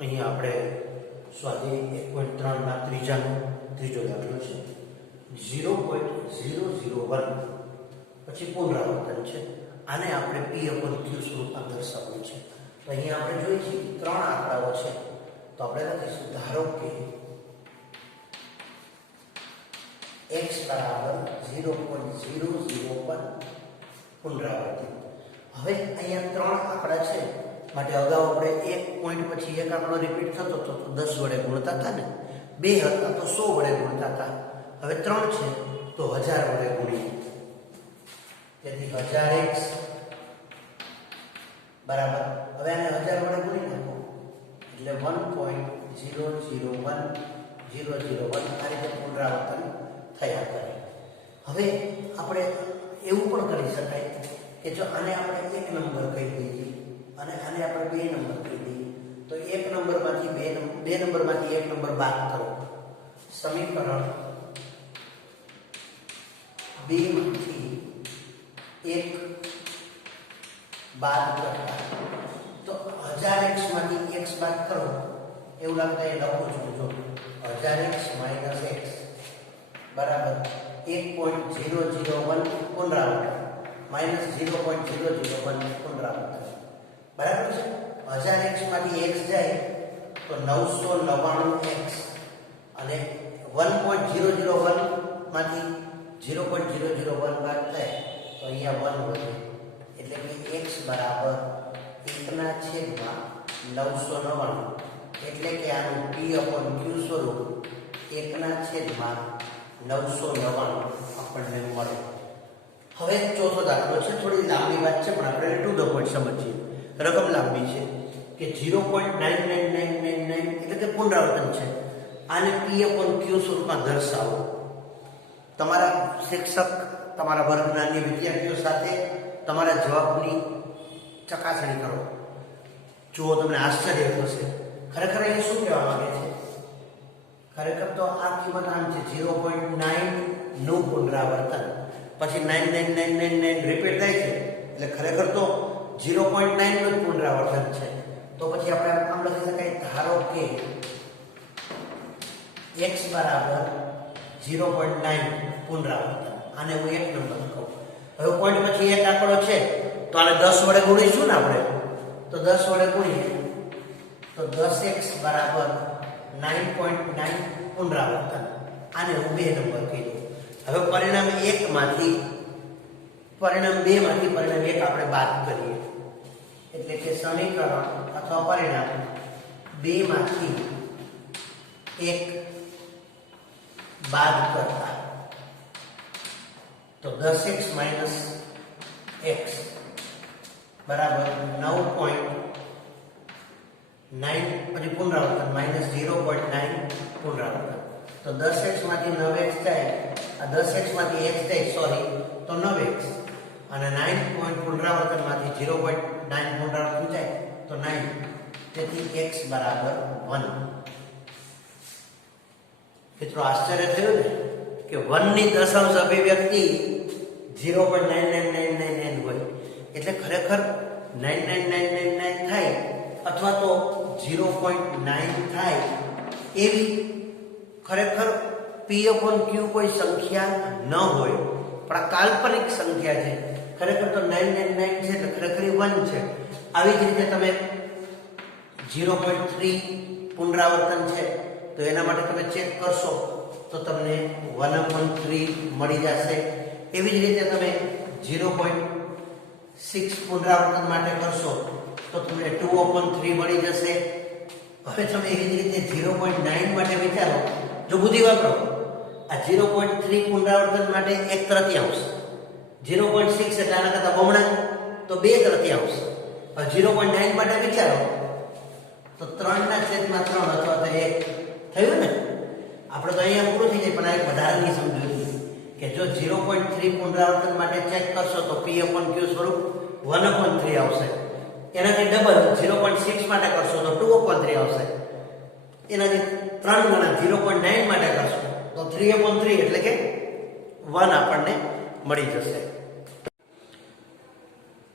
અહીં આપણે સ્વાધ્યાય 1.3 ત્રીજાનો ત્રીજો દાખલો છે 0.001 પછી પુનરાવર્તન છે. આને આપણે p/q સ્વરૂપમાં દર્શાવવું છે. તો અહીં આપણે જોઈએ છીએ કે ત્રણ આંકડાઓ છે. તો આપણે લખીશું ધારો કે x બરાબર 0.001 પુનરાવર્તિત. હવે અહીંયા ત્રણ આંકડા છે માટે અગાઉ આપણે એક પોઈન્ટ પછી એક આંકડો રિપીટ થતો તો 10 વડે ગુણતા હતા ને, બે હતા તો 100 વડે ગુણતા હતા. હવે ત્રણ છે તો 1000 વડે ગુણીએ. તેથી 1000x બરાબર, હવે આને 1000 વડે ગુણી નાખો એટલે 1.001 આ રીતે પુનરાવર્તન થયા કરે. હવે આપણે એવું પણ કરી શકાય કે જો આને આપણે એક નંબર કહી દઈએ અને આને આપણે બે નંબર કહી દઈએ તો એક નંબરમાંથી બે નંબરમાંથી એક નંબર બાદ કરો. સમીકરણ 2 માંથી 1 બાદ કરતા તો 1000x માંથી x બાદ કરો એવું લાગતા એ લખું છું. જો 1000x - x બરાબર 1.001 પુનરાવર્તન માઇનસ 0.001 પુનરાવર્તન બરાબર છે. 1000x માંથી x જાય તો 999x અને 1.001 માંથી 0.001 બાદ થાય તો અહીંયા 1 વધે એટલે કે x બરાબર 1/999 એટલે કે આનું p/q સ્વરૂપ 1/999 આપણને મળે. હવે ચોથો દાખલો છે, થોડી લાંબી વાત છે પણ આપણે ટુ ધ પોઈન્ટ સમજીએ. રકમ લાંબી છે કે 0.99999 એટલે કે પુનરાવર્તન છે. આને p/q સ્વરૂપમાં દર્શાવો. તમારા શિક્ષક તમારા વર્ગના અન્ય વિદ્યાર્થીઓ સાથે તમારા જવાબની ચકાસણી કરો. જુઓ, તમને આશ્ચર્ય થશે. ખરેખર એ શું કહેવા માંગે છે? ખરેખર તો આ કિંમત આમ છે 0.9 નું પુનરાવર્તન પછી 99999 રિપીટ થાય છે એટલે ખરેખર તો 0.9 નું પુનરાવર્તન છે. તો પછી આપણે આમ લખી શકાય ધારો કે x બરાબર 0.9 પુનરાવર્તન. આને હું એક નંબર કહું. હવે પોઈન્ટ પછી એક આંકડો છે તો આને 10 વડે ગુણીશું ને આપણે. તો 10 વડે ગુણીએ તો 10x બરાબર 9.9 પુનરાવર્તન. આને હું બે નંબર કહી દઉં. હવે પરિણામ 1 માંથી પરિણામ 2 માંથી પરિણામ 1 આપણે બાદ કરીએ એટલે કે સમીકરણ અથવા પરિણામ 2 માંથી 1 બાદ કરતા તો 10x - x બરાબર 9.9 પછી પુનરાવર્તન -0.9 પુનરાવર્તન. તો 10x માંથી 9x જાય, આ 10x માંથી x જાય સોરી તો 9x અને 9 પુનરાવર્તન માંથી 0.9 પુનરાવર્તન જાય તો 9. તેથી x બરાબર 1. મિત્રો આશ્ચર્ય થયું ને કે 1 ની દશાંશ અભિવ્યક્તિ 0.99999 હોય એટલે ખરેખર 99999 થાય અથવા તો 0.9 થાય એવી ખરેખર p/q કોઈ સંખ્યા ન હોય પણ આ કાલ્પનિક સંખ્યા છે. ખરેખર તો 999 છે એટલે ખરેખર 1 છે. આવી જ રીતે તમે 0.3 પુનરાવર્તન છે તો એના માટે તમે ચેક કરશો તો તમને 1/3 મળી જશે. એવી જ રીતે તમે 0.6 પુનરાવર્તન માટે કરશો તો તમને 2/3 મળી જશે. હવે તમે એવી જ રીતે 0.9 માટે વિચારો. જો બુદ્ધિ વાપરો, આ 0.3 પુનરાવર્તન માટે 1/3, 0.6 એટલે આના કરતા બમણા તો 2/3. હવે 0.9 માટે વિચારો તો 3/3 અથવા તો 1 થયું ને. આપણે તો અહીંયા પૂરું થઈ જાય પણ આ એક વધારાની સમજૂતી કે જો 0.3 પુનરાવર્તન માટે ચેક કરશો તો p/q સ્વરૂપ 1/3 આવશે. એનાથી ડબલ 0.6 માટે કરશો તો 2/3 આવશે. એનાથી 3 ગણા 0.9 માટે કરશો તો 3/3 એટલે કે 1 આપણને મળી જશે.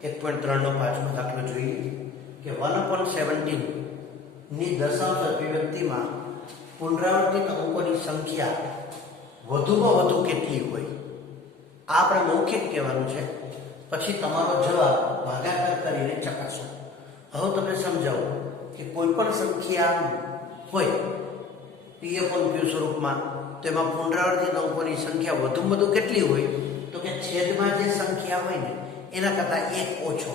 1.3 નો પાંચમો દાખલો જોઈએ કે 1/17 ની દશાંશ અભિવ્યક્તિમાં પુનરાવર્તિત અંકોની સંખ્યા વધુમાં વધુ કેટલી હોય આ આપણે મૌખિક કહેવાનું છે. પછી તમારો જવાબ ભાગાકાર કરીને ચકાસો. હવે તમને સમજાવું કે કોઈ પણ સંખ્યા હોય P/Q સ્વરૂપમાં તો એમાં પુનરાવર્તિત અંકોની સંખ્યા વધુમાં વધુ કેટલી હોય તો કે છેદમાં જે સંખ્યા હોય ને એના કરતાં એક ઓછો.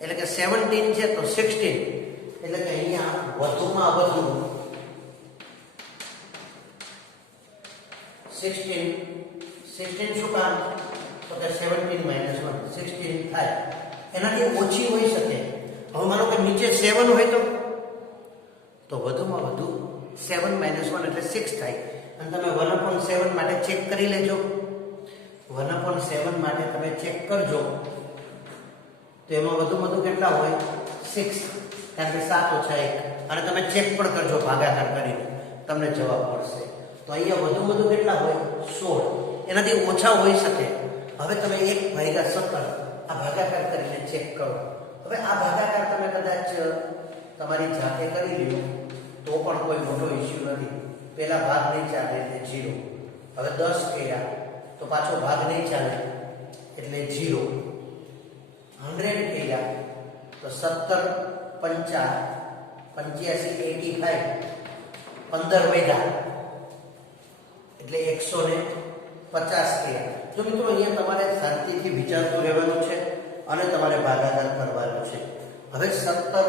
એટલે કે 17 છે તો 16, એટલે કે અહીંયા વધુમાં વધુ 16 શું કામ તો કે 17 - 1 16 થાય. એનાથી ઓછી હોઈ શકે. હવે માનો કે નીચે 7 હોય તો વધુમાં વધુ 7 - 1 એટલે 6 થાય. અને તમે 1/7 માટે ચેક કરી લેજો. 1/7 માટે તમે ચેક કરજો તો એમાં વધુમાં વધુ કેટલા હોય 6, કારણ કે 7 - 1. અને તમે ચેક પણ કરજો ભાગાકાર કરીને તમને જવાબ મળશે. તો અહીંયા વધુ વધુ કેટલા હોય 16. એનાથી ઓછા હોઈ શકે. હવે તમે 1/17 આ ભાગાકાર કરીને ચેક કરો. હવે આ ભાગાકાર તમે કદાચ તમારી જાતે કરી લ્યો તો પણ કોઈ મોટો ઇશ્યુ નથી. પહેલા ભાગ નહીં ચાલે એટલે 0. હવે 10 કર્યા તો પાછો ભાગ નહીં ચાલે એટલે 0. 100 કર્યા તો 17 × 5 85 15 વધ્યા એટલે 150 થયા. જો મિત્રો અહીંયા તમારે શાંતિથી વિચારતું રહેવાનું છે અને તમારે ભાગાકાર કરવાનો છે. હવે 17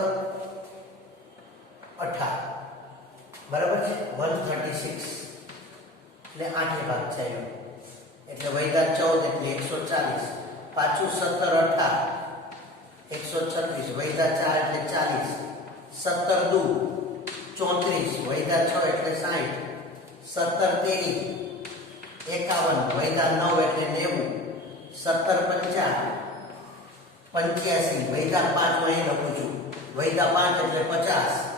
× 18 બરાબર છે 136 એટલે 8 ભાગ ચાલ્યો એટલે વૈધા 14 એટલે 140. પાછું 17 × 18 136 વૈધા 4 એટલે 40. 17 × 2 34 વૈધા 6 એટલે 60. 17 × 3 51 વૈધા 9 એટલે 90. 17 × 5 85 વૈધા 5 અહીં લખું છું વૈધા 5 એટલે 50.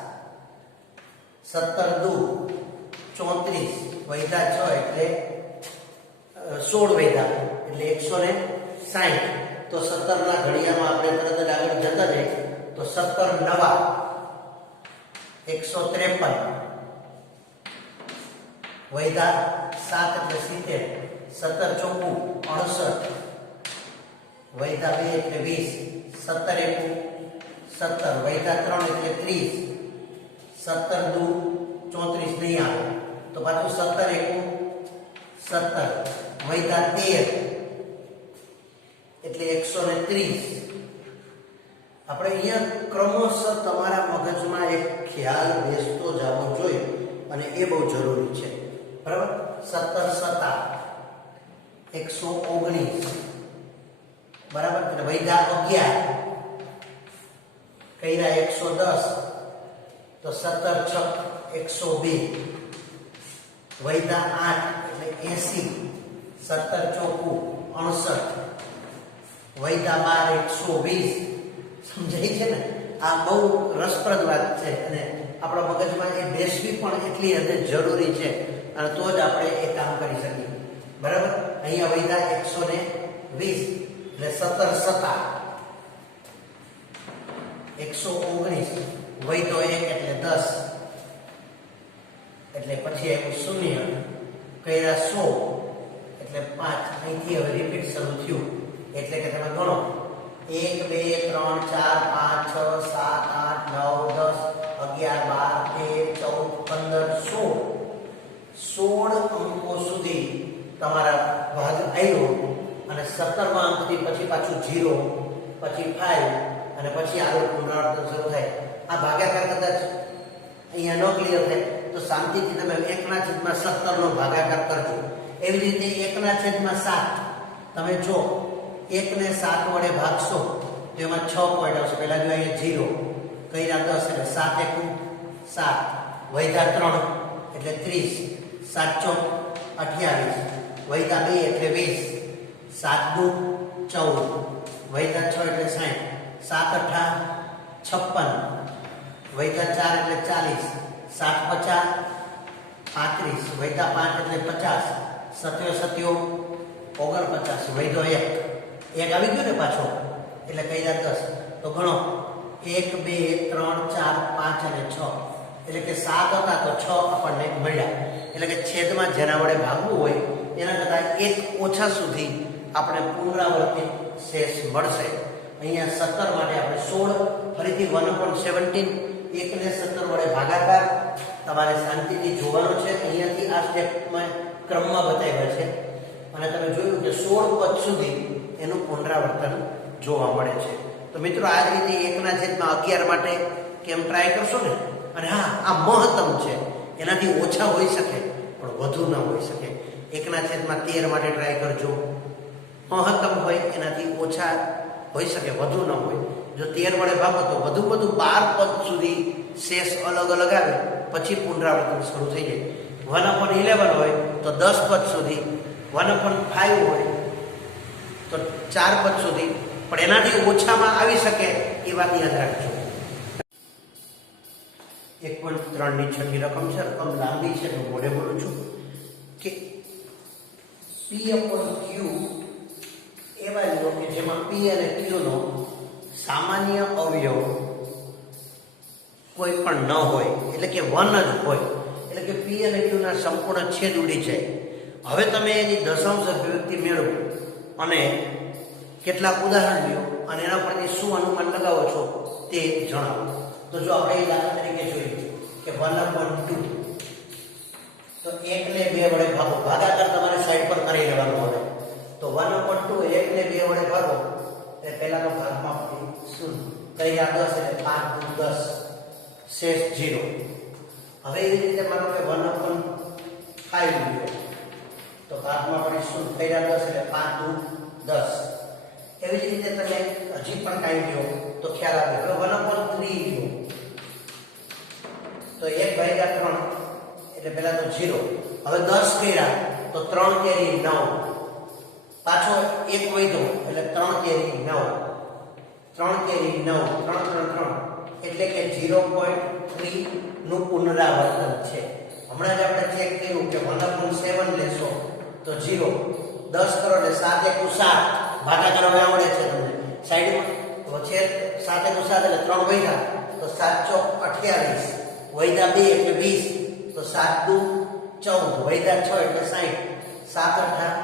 17 × 2 34 વૈધા 6 એટલે 16 વૈધા એટલે 160. તો 17 ના ઘડિયામાં આપણે તરત જ આગળ જતા જઈએ તો 17 × 9 153 વૈધા 7 એટલે 70. 17 × 4 68 વૈધા 2 એટલે 20. 17 × 1 17 વૈધા 3 એટલે 30. 17 × 2 34 નહીં આવે તો પાછું 17 × 1 17 વૈધા 13 એટલે 130. આપણે અહીંયા ક્રમશઃ તમારા મગજમાં એક ખ્યાલ બેસતો જવો જોઈએ અને એ બહુ જરૂરી છે. બરાબર 17 × 7 119 બરાબર. એટલે વૈધા 11 કર્યા 110 તો 17 × 6 102 વૈધા 8 એટલે 80. 17 × 4 68 વૈધા 12 120. સમજાય છે ને? આ બહુ રસપ્રદ વાત છે અને આપણા મગજમાં એ બેસવી પણ એટલી હદે જરૂરી છે અને તો જ આપણે એ કામ કરી શકીએ. બરાબર. અહીંયા વૈધા 120 એટલે 17 × 7 119 વૈધો 1 એટલે 10 એટલે પછી આવ્યું 0 કર્યા 100 એટલે 5. અહીંથી હવે રિપીટ શરૂ થયું એટલે કે તમે ગણો 1 2 3 4 5 6 7 8 9 10 11 12 13 14 15 16 અંકો સુધી તમારા ભાગ આવ્યો અને 17મા અંકથી પછી પાછું 0 પછી 5 અને પછી આગળ પુનરાવર્તન શરૂ થાય. આ ભાગાકાર કદાચ અહીંયા ન ક્લિયર થાય તો શાંતિથી તમે 1/17 નો ભાગાકાર કરજો. એવી રીતે 1/7 તમે જો 1 ને 7 વડે ભાગશો તો એમાં 6 પોઈન્ટ આવશે. પહેલા જો અહીંયા 0 કર્યા 10 એટલે 7 × 7 વૈધા 3 એટલે 30. 7 × 28 વૈધા 2 એટલે 20. 7 × 14 વૈધા 6 એટલે 60. 7 × 8 56 વૈધા 4 એટલે 40. 7 × 5 35 વૈધા 5 એટલે 50. 7 × 7 49 વૈધો 1 આવી ગયો ને પાછો એટલે કર્યા 10. તો ગણો 1 2 3 4 5 અને 6 એટલે કે 7 હતા તો 6 આપણને મળ્યા. એટલે કે છેદમાં જેના વડે ભાગવું હોય એના કરતાં એક ઓછા સુધી આપણે પુનરાવર્તિત શેષ મળશે. અહીંયા 17 માટે આપણે 16 ફરીથી 1/17 એકને 17 વડે ભાગાકાર તમારે શાંતિથી જોવાનું છે. અહીંયાથી આ સ્ટેપમાં ક્રમમાં બતાવ્યા છે અને તમે જોયું કે 16 પદ સુધી એનું પુનરાવર્તન જોવા મળે છે. તો મિત્રો આ જ રીતે 1/11 માટે કેમ ટ્રાય કરશો ને. અને હા, આ મહત્તમ છે, એનાથી ઓછા હોઈ શકે પણ વધુ ન હોઈ શકે. 1/13 માટે ટ્રાય કરજો. મહત્તમ હોય એનાથી ઓછા હોઈ શકે, વધુ ન હોય. જો 13 વડે ભાગો તો વધુ 12 પદ સુધી શેષ અલગ અલગ આવે પછી પુનરાવર્તન શરૂ થઈ જાય. 1/11 હોય તો 10 પદ સુધી, 1/5 હોય તો 4 પદ સુધી, પણ એનાથી ઓછામાં આવી શકે એ વાત યાદ રાખજો. 1.3 ની છઠ્ઠી રકમ છે. રકમ લાંબી છે તો મોઢે બોલું છું કે P/Q એવા લો કે જેમાં P અને Q નો સામાન્ય અવયવ કોઈ પણ ન હોય, એટલે કે 1 જ હોય. એટલે કે P અને Q ના સંપૂર્ણ છેદ ઉડી જાય. હવે તમે એની દશાંશ અભિવ્યક્તિ મેળવો અને કેટલાક ઉદાહરણ લ્યો અને એના પરથી શું અનુમાન લગાવો છો તે જણાવો. તો જો આપણે દાખલા તરીકે જોઈએ કે 1/2 તો 1 ને 2 વડે ભાગો. ભાગાકાર તમારે સાઈડ પર કરી લેવાનો હોય. તો 1/2 1 ને 2 વડે ભાગો એ પહેલા તો ભાગમાં શું કઈ આ 10 એટલે 5 × 10 શેષ 0. હવે એ રીતે માનો કે 1/5 લ્યો તો ભાગમાં પડી શું કઈ આ 10 એટલે 5 × 10. એવી જ રીતે તમે હજી પણ કાંઈ લ્યો તો ખ્યાલ આવે. હવે 1/3 લ્યો તો 1/3 એટલે પહેલા તો 0. હવે 10 કર્યા તો 3 કેરી 9, પાછો 1 વધ્યો એટલે 3 કેરી 9, 3 કેરી 9, 3 3 3 એટલે કે 0.3 નું પુનરાવર્તન છે. હમણાં જ આપણે ચેક કર્યું કે 1/7 લેશો તો 0, 10 કરો એટલે 7 × 7 ભાગાકાર હવે આવડે છે તમને સાઈડમાં. તો છે 7 × 7 એટલે 3 વધ્યા તો 7 ચોક 28, વધ્યા 2 એટલે 20, તો 7 દુ 14, વધ્યા 6 એટલે 60, 7 8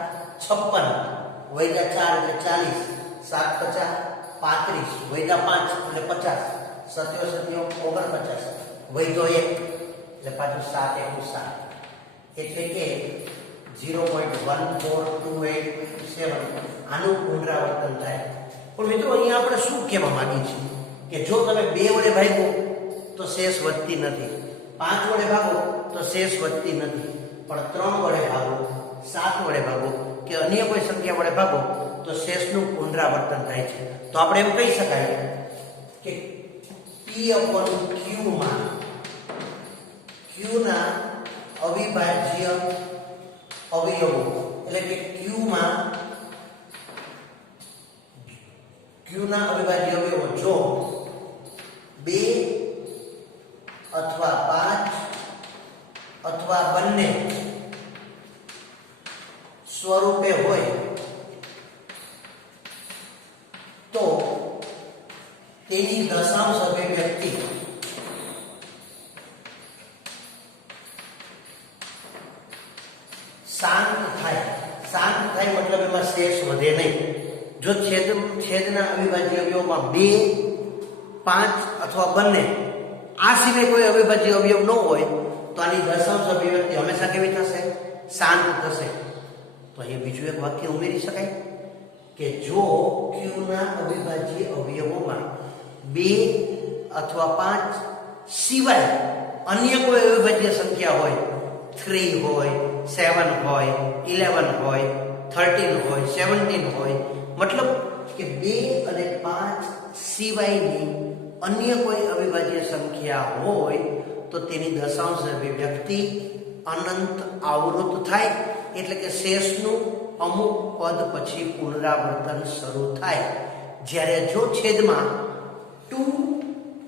56, વધ્યા 4 એટલે 40, 7 50 35, વધ્યા 5 એટલે 50, 7 7 49, વધ્યો 1 એટલે પાછું 7 × 7 એટલે કે 0.142827 આનું પુનરાવર્તન થાય. પણ મિત્રો અહીંયા આપણે શું કહેવા માંગીએ છીએ કે જો તમે 2 વડે ભાગો તો શેષ વધતી નથી, 5 વડે ભાગો તો શેષ વધતી નથી, પણ 3 વડે ભાગો, 7 વડે ભાગો કે અન્ય કોઈ સંખ્યા વડે ભાગો તો શેષનું પુનરાવર્તન થાય છે. તો આપણે એમ કહી શકાય કે P/Q માં Q ના અવિભાજ્ય અવયવો, એટલે કે Q ના અવિભાજ્ય અવયવો જો 2 અથવા 5 અથવા બંને સ્વરૂપે હોય તો તેની દશાંશ અભિવ્યક્તિ શાંત થાય. શાંત થાય મતલબ એમાં શેષ વધે નહીં. જો છેદના અવિભાજ્ય અવયવમાં 2, 5 અથવા બંને આ સિવાય કોઈ અવિભાજ્ય અવયવ ન હોય તો આની દશાંશ અભિવ્યક્તિ હંમેશા કેવી થશે? શાંત થશે. તો અહીં બીજું એક વાક્ય ઉમેરી શકાય કે જો Q ના અવિભાજ્ય અવયવોમાં 2 અથવા 5 સિવાય અન્ય કોઈ અવિભાજ્ય સંખ્યા હોય, 3 હોય, 7 હોય, 11 હોય, 13 હોય, 17 હોય, મતલબ કે 2 અને 5 સિવાયની અન્ય કોઈ અવિભાજ્ય સંખ્યા હોય તો તેની દશાંશ અભિવ્યક્તિ અનંત આવૃત થાય. એટલે કે શેષનું અમુક પદ પછી પુનરાવર્તન શરૂ થાય. જ્યારે જો છેદમાં 2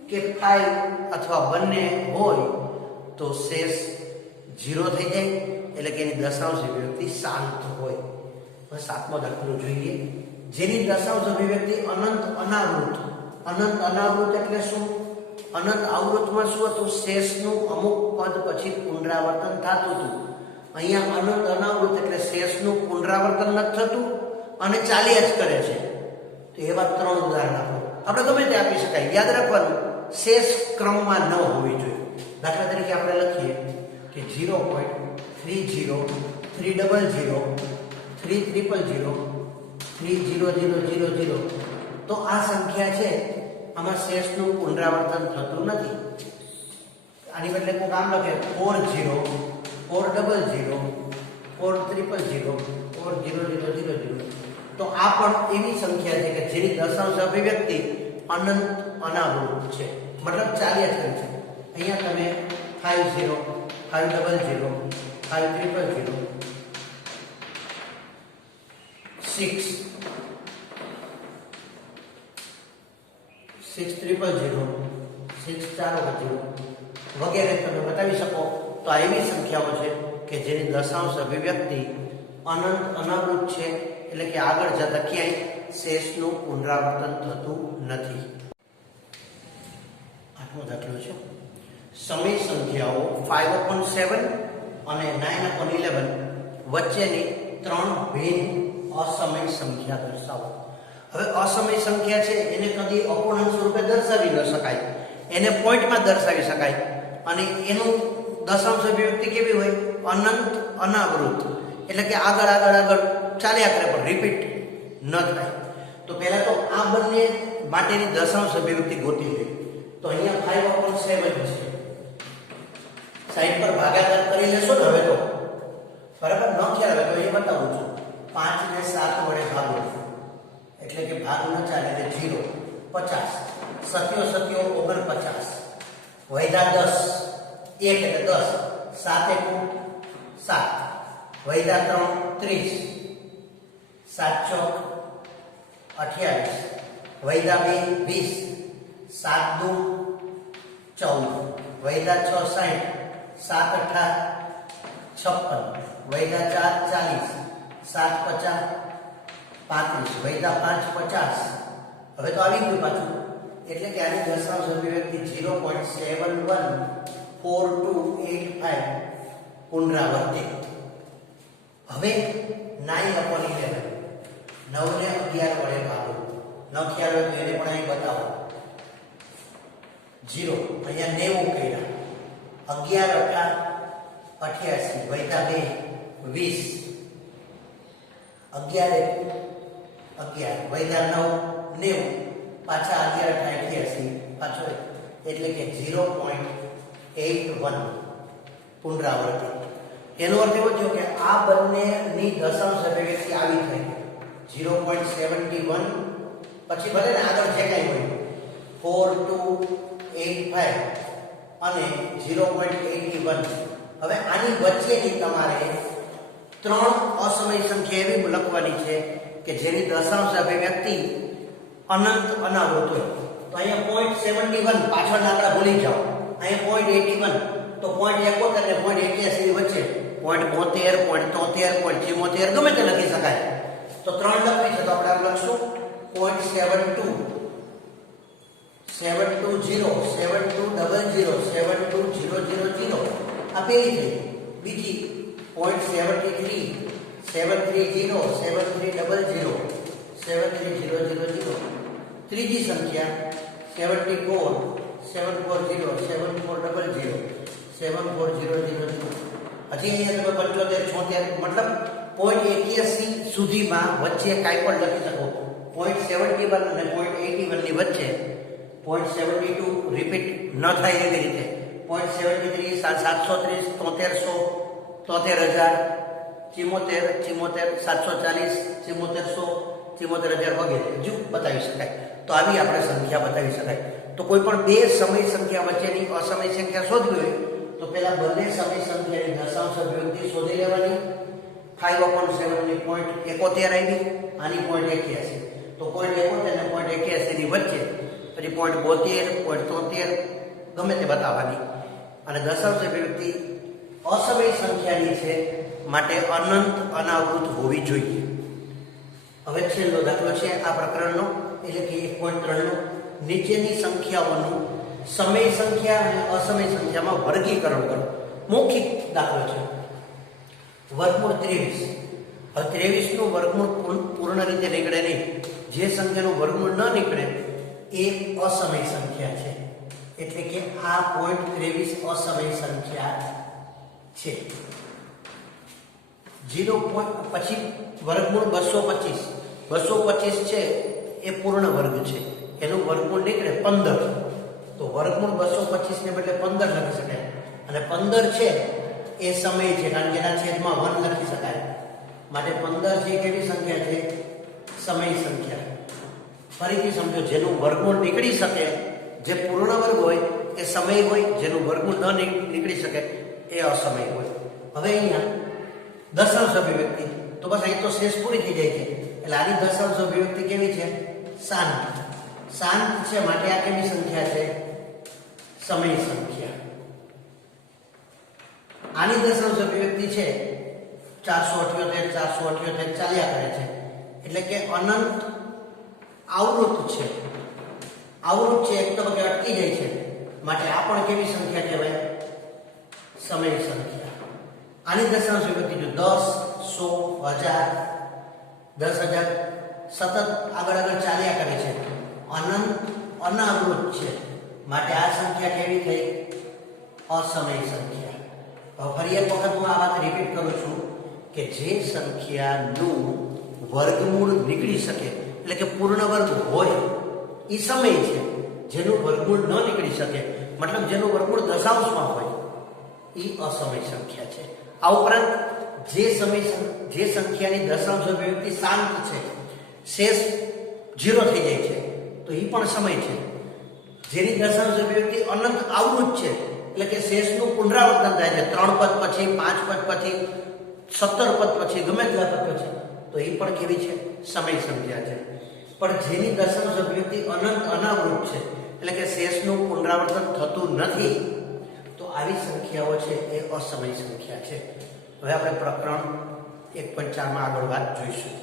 કે 5 અથવા બંને હોય તો શેષ 0 થઈ જાય. એટલે કે એની દશાંશ અભિવ્યક્તિ શાંત હોય. હવે 7મો દાખલો જોઈએ જેની દશાંશ અભિવ્યક્તિ અનંત અનાવૃત. અનંત અનાવૃત એટલે શું? અનંત આવૃતમાં શું હતું? શેષનું અમુક પદ પછી પુનરાવર્તન થતું હતું. અહીંયા અનંત અનાવૃત એટલે શેષનું પુનરાવર્તન નથી થતું અને ચાલ્યા જ કરે છે. તો એવા 3 ઉદાહરણ આપો. આપણે ગમે તે આપી શકાય. યાદ રાખવાનું, શેષ ક્રમમાં ન હોવી જોઈએ. દાખલા તરીકે આપણે લખીએ કે 0.30 300 300 30000. તો આ સંખ્યા છે, આમાં શેષનું પુનરાવર્તન થતું નથી. આની બદલે કોઈ કામ લખે 40 400 4300 40000. તો આ પણ એવી સંખ્યા છે કે જેની દશાંશ અભિવ્યક્તિ અનંત અનાવૃત છે, મતલબ ચાલ્યા જ કરે છે. અહીંયા તમે 50 500 5300 6 6300 6400 વગેરે તમે બતાવી શકો. તો આ એવી સંખ્યાઓ છે કે જેની દશાંશ અભિવ્યક્તિ અનંત અનાવૃત છે, એટલે કે આગળ જતા ક્યાંય શેષનું પુનરાવર્તન થતું નથી. 8મો દાખલો છે, સમય સંખ્યાઓ 5/7 અને 9/11 વચ્ચેની 3 ભિન્ન અસમય સંખ્યા દર્શાવો. હવે અસમય સંખ્યા છે એને કદી અપૂર્ણાંક સ્વરૂપે દર્શાવી ન શકાય, એને પોઈન્ટમાં દર્શાવી શકાય. અને એનું દશાંશ અભિવ્યક્તિ કેવી હોય? અનંત અનાવૃત, એટલે કે આગળ ચાલ્યા કરે પણ રિપીટ ન થાય. તો પહેલા તો આ બંને માટેની દશાંશ અભિવ્યક્તિ ગોતી લે. તો અહીંયા 5/7 છે, સાઈડ પર ભાગાકાર કરી લેશો ને હવે તો બરાબર. ન ખ્યાલ આવે તો એ બતાવું છું. 5 ને 7 વડે ભાગો એટલે કે ભાગ ન ચાલે એટલે 0 50 સત્યો 49 વૈધા 10 1 એટલે 10 7 1 7 વૈધા 3 30 7 ચોક 28 વૈધા 2 20 7 2 14 વૈધા 6 60 7 8 56 વૈધા 4 40 7 50 35 વૈધા 5 50. હવે તો આવી ગયું પાછું, એટલે કે આની દશાંશ અભિવ્યક્તિ 0.714285 પુનરાવર્તિત. હવે 9/11 9 ને 11 વડે ભાગો. ન ખ્યાલ હોય તો એને પણ અહીં બતાવો. 0 અહીંયા 90 કર્યા, 11 88 વૈધા 2 20 11 વૈધા 9 90 પાછા 11 88 પાછો એટલે કે 0.81 પુનરાવર્તિત. એનો અર્થ એવો થયો કે આ બંનેની દશાંશ અભિવ્યક્તિ આવી થઈ. 0.71 પછી ભલે ને આગળ જે કાંઈ હોય 4285 અને 0.81. હવે આની વચ્ચેની તમારે 3 અસમય સંખ્યા એવી લખવાની છે કે જેની દશાંશ અભિવ્યક્તિ અનંત અનાવૃત હોય. તો અહીંયા 0.71 પાછળના આંકડા ભૂલી જાઓ. અહીંયા 0.81 તો 0.71 અને 0.81 ની વચ્ચે 0.72 0.73 0.74 ગમે તે લખી શકાય. તો 3 લખવી છે તો આપણે આમ લખશું 0.72 720 7200 72000. આ પેલી થઈ. બીજી 0.73 730 7300 73000. ત્રીજી સંખ્યા 74 740 7400 74000. હજી અહીંયા તમે 75 76 મતલબ 0.81 સુધીમાં વચ્ચે કાંઈ પણ લખી શકો. 0.71 અને 0.81 ની વચ્ચે 0.72 રિપીટ ન થાય એવી રીતે 0.73 730 7300 73000 74 740 7400 74000 વગેરે જો બતાવી શકાય. તો આવી આપણે સંખ્યા બતાવી શકાય. તો કોઈ પણ બે સમય સંખ્યા વચ્ચેની અસમય સંખ્યા શોધવી હોય તો પહેલા બંને સમય સંખ્યાની દશાંશ અભિવ્યક્તિ શોધી લેવાની. 5/7 ની 0.71 આવી, આની 0.81. તો 0.71 અને 0.81 ની વચ્ચે પછી 0.72 0.73 ગમે તે બતાવવાની. અને દશાંશ અભિવ્યક્તિ અસમય સંખ્યાની છે માટે અનંત અનાવૃત હોવી જોઈએ. હવે છેલ્લો દાખલો છે આ પ્રકરણનો, એટલે કે 1.3 નો. નીચેની સંખ્યાઓનું સમય સંખ્યા અને અસમય સંખ્યામાં વર્ગીકરણ કરો. મૌખિક દાખલો છે. વર્ગમૂળ 23. હવે 23 નું વર્ગમૂળ પૂર્ણ રીતે નીકળે નહીં. જે સંખ્યાનું વર્ગમૂળ ન નીકળે એ અસમય સંખ્યા છે. એટલે કે આ પોઈન્ટ 23 અસમય સંખ્યા છે. 0 પછી વર્ગમૂળ 225. 225 છે એ પૂર્ણ વર્ગ છે. એનું વર્ગમૂળ નીકળે 15. તો વર્ગમૂળ 225 ને બદલે 15 લખી શકાય. અને 15 છે એ સમય છે, કારણ કે એના છેદમાં 1 લખી શકાય. માટે 15 છે કેવી સંખ્યા છે? સમય સંખ્યા. ફરીથી સમજો, જેનું વર્ગમૂળ નીકળી શકે, જે પૂર્ણ વર્ગ હોય એ સમય હોય, જેનું વર્ગમૂળ ન નીકળી શકે એ અસમય હોય. હવે અહીંયા દશાંશ અભિવ્યક્તિ, તો બસ અહીં તો શેષ પૂરી થઈ જાય છે. એટલે આની દશાંશ અભિવ્યક્તિ કેવી છે? શાંત. શાંત છે માટે આ કેવી સંખ્યા છે? સમય સંખ્યા. આની દશાંશ અભિવ્યક્તિ છે 478 478 ચાલ્યા કરે છે. એટલે કે અનંત આવૃત છે. આવૃત છે, એક તબક્કે અટકી જાય છે. માટે આ પણ કેવી સંખ્યા કહેવાય? સમય સંખ્યા. આની દશાંશ અભિવ્યક્તિ જો 10 100 1000 સતત આગળ ચાલ્યા કરે છે. અનંત અનાવૃત છે. માટે આ સંખ્યા કેવી થઈ? અસમય સંખ્યા. હવે ફરી એક વખત હું આ વાત રિપીટ કરું છું કે જે સંખ્યાનું વર્ગમૂળ નીકળી શકે, એટલે કે પૂર્ણ વર્ગ હોય, એ સમય છે. જેનું વર્ગમૂળ ન નીકળી શકે, મતલબ જેનું વર્ગમૂળ દશાંશમાં હોય, એ અસમય સંખ્યા છે. આ ઉપરાંત જે સંખ્યાની દશાંશ અભિવ્યક્તિ શાંત છે, શેષ 0 થઈ જાય છે, તો એ પણ સમય છે. જેની દશાંશ અભિવ્યક્તિ અનંત આવૃત છે, એટલે કે શેષનું પુનરાવર્તન થાય છે 3 પદ પછી, 5 પદ પછી, 17 પદ પછી, ગમે તેટલા પદ પછી, તો એ પણ કેવી છે? સમય સંખ્યા છે. પણ જેની દશાંશ અભિવ્યક્તિ અનંત અનાવૃત છે, એટલે કે શેષનું પુનરાવર્તન થતું નથી, તો આવી સંખ્યાઓ છે એ અસમય સંખ્યા છે. હવે આપણે પ્રકરણ 1.4 માં આગળ વાત જોઈશું.